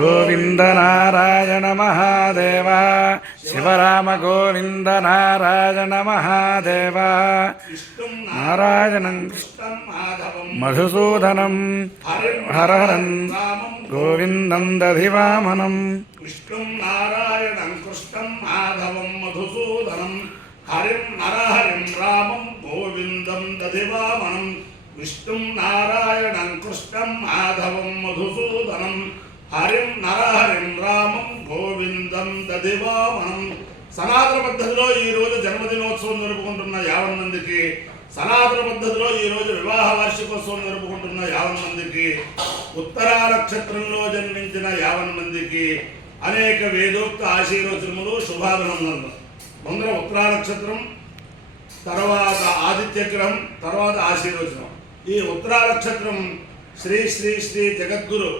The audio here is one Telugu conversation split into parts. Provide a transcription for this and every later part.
గోవింద నారాయణ మహాదేవ శివరామ గోవింద నారాయణ మహాదేవ నారాయణం మధుసూదనం హరహరం గోవిందం దధివామనం విష్ణుం నారాయణం కృష్ణం మాధవం మధుసూదనం హరిం నరహరిం రామం గోవిందం దధివామనం విష్ణుం నారాయణం కృష్ణం మాధవం మధుసూదనం హరిం నరహరిం రామం గోవిందం దధివామనం. సనాతన పద్ధతిలో ఈరోజు జన్మదినోత్సవం జరుపుకుంటున్న 50 మందికి, సనాతన పద్ధతిలో ఈరోజు వివాహ వార్షికోత్సవం జరుపుకుంటున్న 50 మందికి, ఉత్తరా నక్షత్రంలో జన్మించిన 50 మందికి అనేక వేదోక్త ఆశీర్వచనములు, శుభాభినందనలు. ముందర ఉత్తరా నక్షత్రం, తర్వాత ఆదిత్యగ్రహం, తర్వాత ఆశీర్వచనం. ఈ ఉత్తరా నక్షత్రం శ్రీ శ్రీ శ్రీ జగద్గురు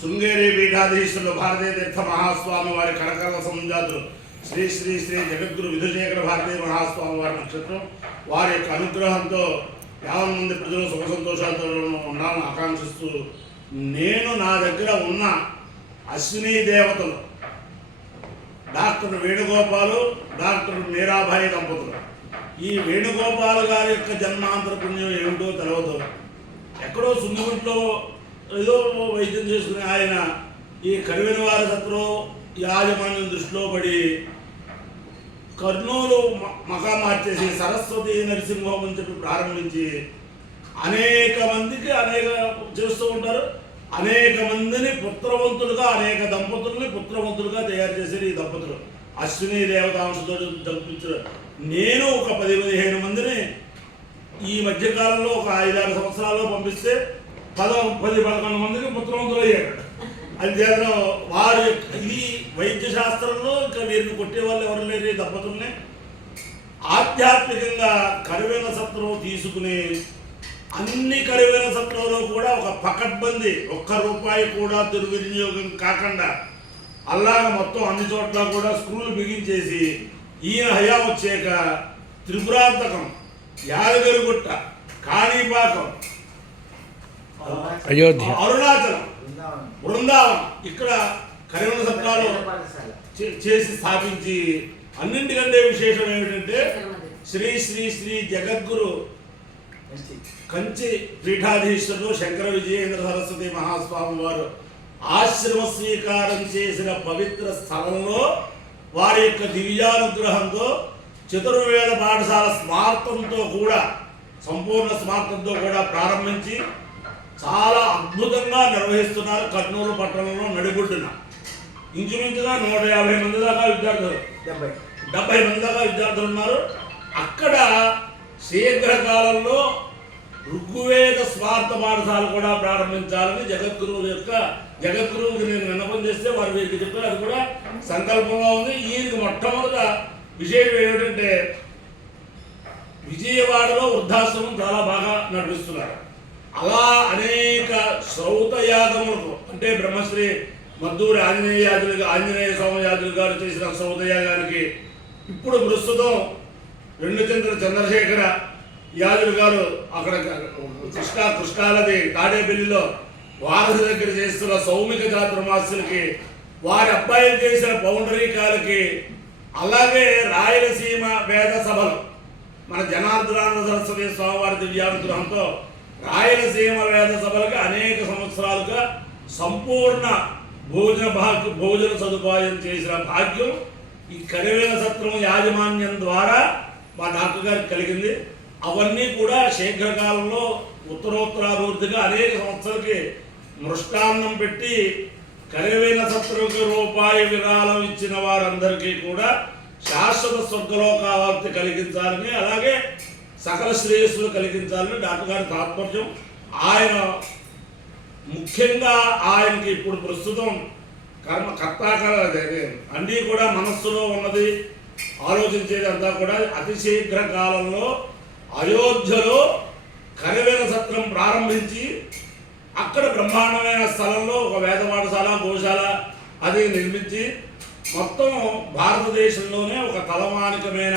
శృంగేరి పీఠాధీశ్వరులు భారతీయ తీర్థ మహాస్వామి వారి కనకల సంజాతులు శ్రీ శ్రీ శ్రీ జగద్గురు విధుశేఖర భారతీయ మహాస్వామి వారి నక్షత్రం. వారి యొక్క అనుగ్రహంతో 50 మంది ప్రజలు సుఖ సంతోషాలతో ఉండాలని ఆకాంక్షిస్తూ, నేను నా దగ్గర ఉన్న అశ్విని దేవతలు డాక్టర్ వేణుగోపాలు, డాక్టర్ మీరాబాయి దంపతులు. ఈ వేణుగోపాల్ గారి యొక్క జన్మాంతర పుణ్యం ఏమిటో తెలవదు. ఎక్కడో సున్నిగుంట్లో ఏదో వైద్యం చేసుకునే ఆయన ఈ కరివెనవారి సత్రం యాజమాన్యం దృష్టిలో పడి కర్నూలు మకా మార్చేసి సరస్వతి నరసింహం అని చెప్పి ప్రారంభించి అనేక మందికి అనేక చేస్తూ ఉంటారు. అనేక మందిని పుత్రవంతులుగా, అనేక దంపతుల్ని పుత్రవంతులుగా తయారు చేశారు ఈ దంపతులు. అశ్విని దేవతాంశతో దంపించారు. నేను ఒక 10-15 మందిని ఈ మధ్యకాలంలో ఒక 5-6 సంవత్సరాల్లో పంపిస్తే 10-11 మందికి పుత్రవంతులు అయ్యారు. అది చేత వారి ఇది వైద్య శాస్త్రంలో ఇంకా వీరిని కొట్టే వాళ్ళు ఎవరు లేరు. ఈ దంపతుల్ని ఆధ్యాత్మికంగా కరివేల సత్రం తీసుకుని అన్ని కరివేల సత్రంలో కూడా ఒక పకడ్బందీ, ₹1 కూడా దుర్వినియోగం కాకుండా అలాగ మొత్తం అన్ని చోట్ల కూడా స్క్రూలు బిగించేసి ఈయన హయా వచ్చాక త్రిపురాంతకం, యాదగిరిగుట్ట, కాణిపాకం, అయోధ్య, అరుణాచలం, బృందావనం ఇక్కడ కరివేల సత్రాలు చేసి స్థాపించి, అన్నింటికంటే విశేషం ఏమిటంటే శ్రీ శ్రీ శ్రీ జగద్గురు కంచి పీఠాధీశ్వరులు శంకర విజయేంద్ర సరస్వతి మహాస్వామి వారు ఆశ్రమ స్వీకారం చేసిన పవిత్ర స్థలంలో వారి యొక్క దివ్యానుగ్రహంతో చతుర్వేద పాఠశాల స్మార్తంతో కూడా, సంపూర్ణ స్మార్తంతో కూడా ప్రారంభించి చాలా అద్భుతంగా నిర్వహిస్తున్నారు. కర్నూలు పట్టణంలో నడిబొడ్డున ఇంచుమించుగా 150 మంది దాకా విద్యార్థులు, 70 మంది దాకా విద్యార్థులు ఉన్నారు. అక్కడ శీఘ్రకాలంలో ఋగ్వేద స్వార్థ పాఠశాల కూడా ప్రారంభించాలని జగద్గురువుకి నేను విన్నపం చేస్తే వారు వీరికి చెప్పారు. అది కూడా సంకల్పంగా ఉంది. ఈయనకి మొట్టమొదట విషయం ఏమిటంటే విజయవాడలో వృద్ధాశ్రమం చాలా బాగా నడిపిస్తున్నారు. అలా అనేక శ్రౌతయాగములకు, అంటే బ్రహ్మశ్రీ మద్దూరి ఆంజనేయ స్వామి యాదులు గారు చేసిన శ్రౌతయాగానికి ఇప్పుడు ప్రస్తుతం వెన్నుచంద్ర చంద్రశేఖర యాదులు గారు అక్కడ కృష్ణానది తాడేపల్లిలో వారధి దగ్గర చేస్తున్న సౌమిక చాతుర్మాస్యులకి, వారి అబ్బాయిలు చేసిన పౌండరీకాలకి, అలాగే రాయలసీమ వేద సభలు మన జనార్దనానంద సరస్వతి స్వామివారి దివ్యానుగ్రహంతో రాయలసీమ వేద సభలకి అనేక సంవత్సరాలుగా సంపూర్ణ భోజన సదుపాయం చేసిన భాగ్యం ఈ కరివేల సత్రం యాజమాన్యం ద్వారా మా డాక్టర్ గారికి కలిగింది. అవన్నీ కూడా శీఘ్రకాలంలో ఉత్తరోత్తరాభివృద్ధిగా అనేక సంవత్సరాలకి మృష్టాన్నం పెట్టి కరివేల సత్రంకి రూపాయి విరాళం ఇచ్చిన వారందరికీ కూడా శాశ్వత స్వర్గలోకావాప్తి కలిగించాలని, అలాగే సకల శ్రేయస్సులు కలిగించాలని డాక్టర్ గారి తాత్పర్యం. ఆయన ముఖ్యంగా ఆయనకి ఇప్పుడు ప్రస్తుతం అన్నీ కూడా మనస్సులో ఉన్నది, ఆలోచించేది అంతా కూడా అతి శీఘ్ర కాలంలో అయోధ్యలో కరివేల సత్రం ప్రారంభించి అక్కడ బ్రహ్మాండమైన స్థలంలో ఒక వేద పాఠశాల, గోశాల అది నిర్మించి మొత్తం భారతదేశంలోనే ఒక తలమానికమైన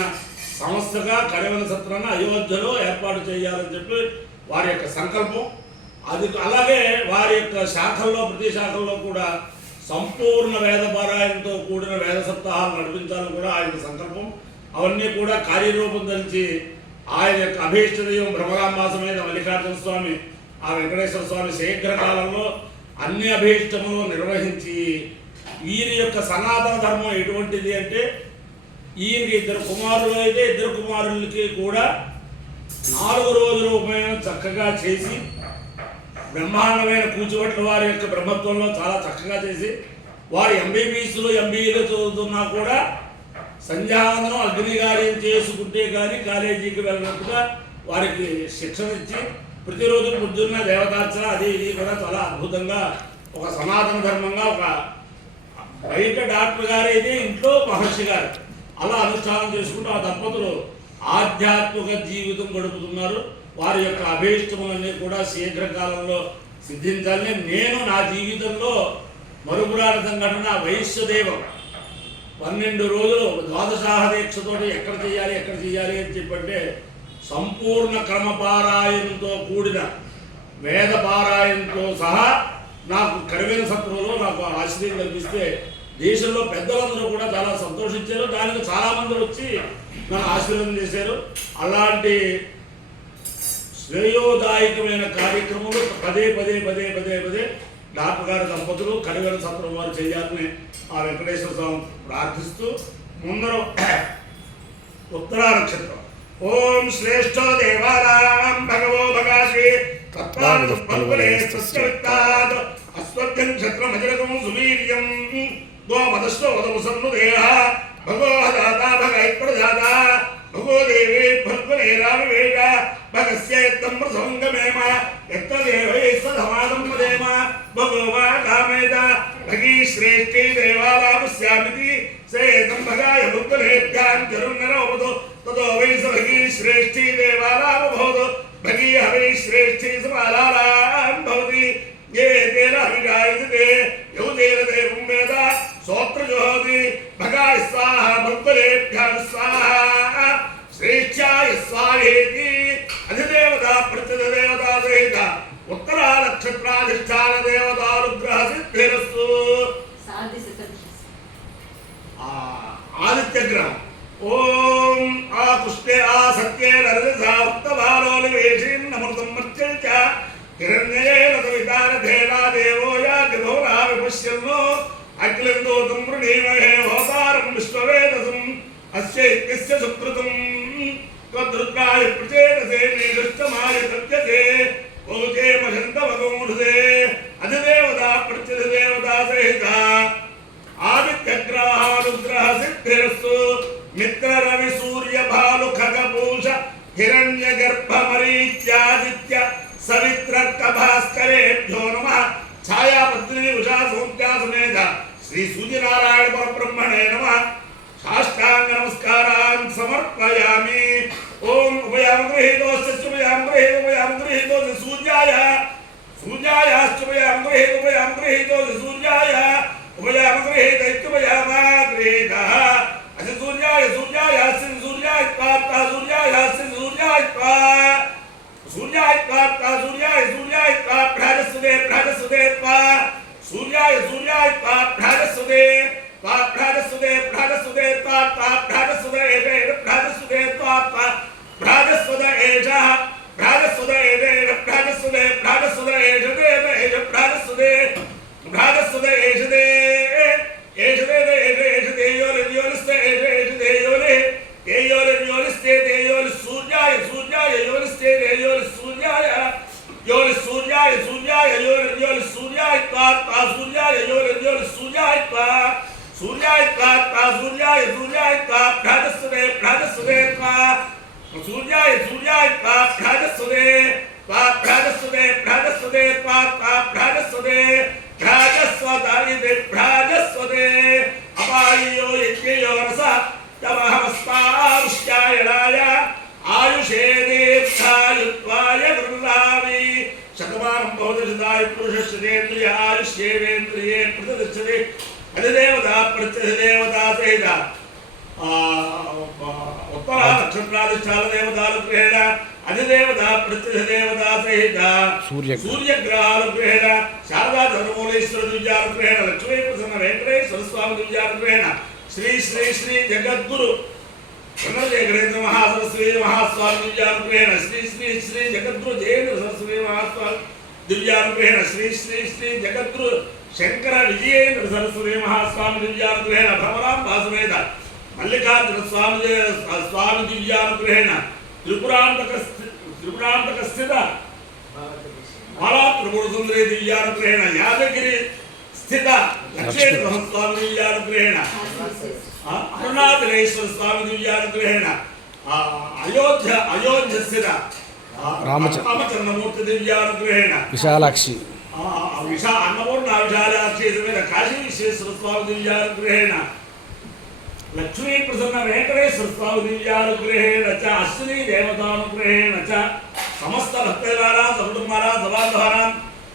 సంస్థగా కరివేల సత్రాన్ని అయోధ్యలో ఏర్పాటు చేయాలని చెప్పి వారి యొక్క సంకల్పం. అది అలాగే వారి యొక్క శాఖల్లో, ప్రతి శాఖల్లో కూడా సంపూర్ణ వేద పారాయణంతో కూడిన వేద సప్తాహాలు నడిపించాలని కూడా ఆయన సంకల్పం. అవన్నీ కూడా కార్యరూపం ధరించి ఆయన యొక్క అభీష్టదైవం భ్రమరాంబాసమైన మల్లికార్జున స్వామి, ఆ వెంకటేశ్వర స్వామి శీఘ్రకాలంలో అన్ని అభీష్టములు నిర్వహించి వీరి యొక్క సనాతన ధర్మం ఎటువంటిది అంటే, ఈయనకి 2 కుమారులు అయితే 2 కుమారులకి కూడా 4 రోజుల ఉపయోగం చక్కగా చేసి, బ్రహ్మాండమైన కూచిభట్ల వారి యొక్క బ్రహ్మత్వంలో చాలా చక్కగా చేసి, వారు ఎంబీబీఎస్లు ఎంబీఏలు చదువుతున్నా కూడా సంధ్యావందనం అగ్నిగార్యం చేసుకుంటే కానీ కాలేజీకి వెళ్ళినట్టుగా వారికి శిక్షణ ఇచ్చి ప్రతిరోజు పొద్దున్న దేవతార్చన అది ఇది కూడా చాలా అద్భుతంగా ఒక సనాతన ధర్మంగా, ఒక బయట డాక్టర్ గారైతే ఇంట్లో మహర్షి గారు అలా అనుష్ఠానం చేసుకుంటూ ఆ దంపతులు ఆధ్యాత్మిక జీవితం గడుపుతున్నారు. వారి యొక్క అభీష్టములన్నీ కూడా శీఘ్రకాలంలో సిద్ధించాలని నేను నా జీవితంలో మరుపురాని సంఘటన వైశ్యదేవం 12 రోజులు ద్వాదశాహ దీక్షతో ఎక్కడ చేయాలి అని చెప్పంటే సంపూర్ణ క్రమపారాయణంతో కూడిన వేద పారాయణంతో సహా నాకు కరివేల సత్రంలో నాకు ఆశ్రయం కల్పిస్తే దేశంలో పెద్దలందరూ కూడా చాలా సంతోషించారు. దానికి చాలామంది వచ్చి నన్ను ఆశీర్వాదం చేశారు. అలాంటి శ్రేయోదాయకమైన కార్యక్రమాలు పదే డాక్టర్ గారి దంపతులు కరివేల సత్రం వారు చేయాలని ఆ వెంకటేశ్వర స్వామి ప్రార్థిస్తూ ముందర ఉత్తరా నక్షత్రం. ఓం శ్రేష్ఠో దేవానాం భగవో భగాశ్రీ తత్వానుపల్వలేస్తాద్ అస్వత్యం క్షత్రమజరకం సువీర్యం గోమదస్తో వదము సన్నుదేహ భగో దాతా భగైత్ప్రదాత భగో దేవే ఫల్గునే రామవేగ భగస్యేత్తం ప్రసంగమేమ యత్తదేవై సధమాదం పదేమ భగవా కామేద భగీ శ్రేష్ఠే దేవాలామస్యామితి సేతం భగాయ భుక్తలేభ్యాం జరున్నరోపదో తదో వై స భగీ శ్రేష్ఠే దేవాలామభవదో భగీ హవై శ్రేష్ఠే సమాలారాం భవతి ఏ తేన హవిగాయతే యౌతేన దేవం వేద సోత్రజోహతి భగాయ స్వాహ భుక్తలేభ్యాం స్వాహ శ్రేష్ఠ్యాయ స్వాహేతి అధిదేవత ప్రతిదేవతా సహిత ఉత్తరా నక్షత్రాధిష్టాన దేవతానుగ్రహ సిద్ధిరస్తు. ఆదిత్య గ్రహం. ఓం ఆ పుష్పే ఆ సత్యే నరసా ఉత్తమాలోనివేషిన్నమృతం మత్స్యంచ హిరణ్యేన సవితారథేనా దేవో యాతి భౌరా విపశ్యన్నో అఖిలందోతం వృణీమహే హోతారం విశ్వవేదసం అస్యైత్యస్య సుకృతం త్వద్రుద్రాయ ప్రచేతసే నీదృష్టమాయ తప్యతే ఓజే మహంతమగోముఢే అధిదేవతా ప్రత్యధిదేవతా సహిత ఆదిత్యగ్రహానుగ్రహ సిద్ధిరస్తు. మిత్ర రవి సూర్య భాలు ఖగపూష హిరణ్య గర్భ మరీత్యాదిత్య సవిత్రర్క భాస్కరేభ్యో నమః. ఛాయాపత్ని ఉషా సౌఖ్యా సమేత శ్రీ సూర్యనారాయణ పరబ్రహ్మణే నమః. సాష్టాంగ నమస్కారాన్ సమర్పయామి. ఓం ఉభయాం గృహీతో సూర్యాయ సూర్యాయాశ్చుభయాం గృహీతో సూర్యాయ ఉభయాం గృహీతైత్యుభయామాగృహీతః అసి సూర్యాయ సూర్యాయాస్య సూర్యాయ పార్త సూర్యాయాస్య సూర్యాయ పా సూర్యాయ పార్త సూర్యాయ పా భ్రాజస్సుదే పా సూర్యాయ పా భ్రాజస్సుదే పా భ్రాజస్సుదే పా పా భ్రాజస్సుదే భ్రాజస్సుదే పా పా భ్రాజస్సుద ఏజః భ్రాజస్సుద ఏజ భ్రాజస్సుదే ఏజ భ్రాజస్సుదే భ్రాజస్సుద ఏజదే యోలిస్తే సూర్యాయ యోలిస్తే సూర్యాయ తాత్తా సూర్యాయ సూర్యాయ తా సూర్యాయ తాత్తా సూర్యాయ తా భ్రాజస్సుదే తా సూర్యాయ తా భ్రాజస్సుదే తా భ్రాజస్సుదే తా భ్రాజస్సుదే భ్రాజస్వదే అపాయో యజ్ఞయో రస తమహమస్తాయుష్యాయణాయ ఆయుషే దీర్ఘాయుత్వాయ గృహామి. శతమానం భవతిదాయ పురుషేంద్రియ ఆయుష్యేంద్రియే ప్రతిష్టతే అధిదేవతా ప్రత్యధిదేవతా సహిత ఉత్తరా నక్షత్రాధిష్టాన దేవతానుగ్రహేణ అధిదేవత ప్రత్యధిదేవత సహిత సూర్యగ్రహానుగ్రహేణ శారదా చంద్రమౌళీశ్వర దివ్యానుగ్రహేణ లక్ష్మీ ప్రసన్న వెంకటేశ్వర స్వామి దివ్యానుగ్రహేణ శ్రీ శ్రీ శ్రీ జగద్గురు చంద్రశేఖరేంద్ర మహాసరస్వతి మహాస్వామి దివ్యానుగ్రహేణ శ్రీ శ్రీ శ్రీ జగద్గురు జయేంద్ర సరస్వతి మహాస్వామి దివ్యానుగ్రహేణ శ్రీ శ్రీ శ్రీ జగద్గురు శంకర విజయేంద్ర సరస్వతి మహాస్వామి దివ్యానుగ్రహేణ భ్రమరాంబా సమేత మల్లికార్జున స్వామి దివ్యానుగ్రహేణ త్రిపురాంతక స్థిత బాలా త్రిపుర సుందరి దివ్యానుగ్రహేణ యాదగిరి స్థిత లక్ష్మీ స్వామి దివ్యానుగ్రహేణ అరుణాచలేశ్వర స్వామి దివ్యానుగ్రహేణ అయోధ్య స్థిత రామచంద్రమూర్తి దివ్యానుగ్రహేణ విశాలాక్షి అన్నపూర్ణ విశాలాక్షి కాశీ విశ్వేశ్వర స్వామి దివ్యానుగ్రహేణ లక్ష్మీ ప్రసన్న వెంకటేశ్వర స్వామి దివ్యానుగ్రహేణ చ అశ్విని దేవతానుగ్రహేణ చ సమస్త భక్తజనానాం సకుటుంబానాం సబాంధవానాం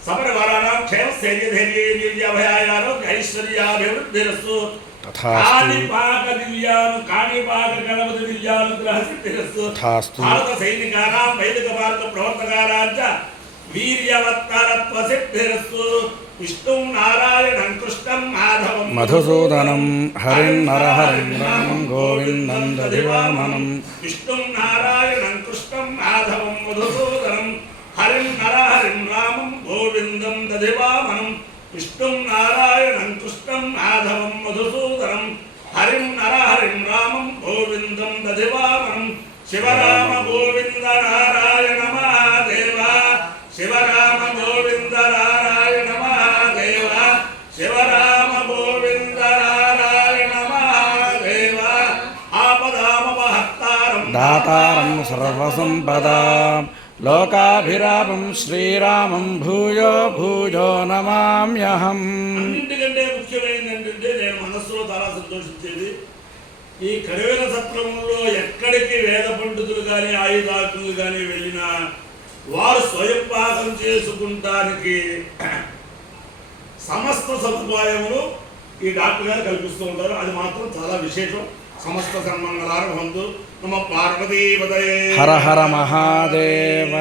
సపరివారాణాం క్షేమస్థైర్యధైర్యభయాయారోగ్య ఐశ్వర్యాభివృద్ధిరస్తు కాణిపాక గణపతి దివ్యానుగ్రహ సిద్ధిరస్తు భారత సైనికానాం వైదిక భారత ప్రవర్తకానాం చ వీర్యవత్తరత్వ సిద్ధిరస్తు విష్ణుం నారాయణం కృష్ణం మాధవం మధుసూదనం హరిం నరహరిం రామం గోవిందం దధివామనం విష్ణుం నారాయణం కృష్ణం మాధవం మధుసూదనం హరిం నరహరిం రామం గోవిందం దధివామనం విష్ణుం నారాయణం కృష్ణం మాధవం మధుసూదనం హరిం నరహరిం రామం గోవిందం దధివామనం శివరామ గోవింద నారాయణ మహాదేవ శివరామ గోవింద నారాయణ మహాదేవ శివరామ గోవింద నారాయణ మహాదేవ ఆపదామపహర్తారం దాతారం సర్వసంపదాం లోకాభిరామం శ్రీరామం భూయో భూయో నమామ్యహం. అన్నింటికంటే ముఖ్యమైనది ఏంటంటే నేను మనస్సులో చాలా సంతోషించేది ఈ కడివెల సత్రంలో ఎక్కడికి వేద పండితులు కానీ ఆయుధాకులు కానీ వెళ్ళినా వారు స్వయం పాకం చేసుకుంటానికి సమస్త సదుపాయములు ఈ డాక్టర్ గారు కల్పిస్తూ ఉంటారు. అది మాత్రం చాలా విశేషం. సమస్త సన్మంగళాలు భవంతు. నమ పార్వతీపతయే. హర హర మహాదేవ.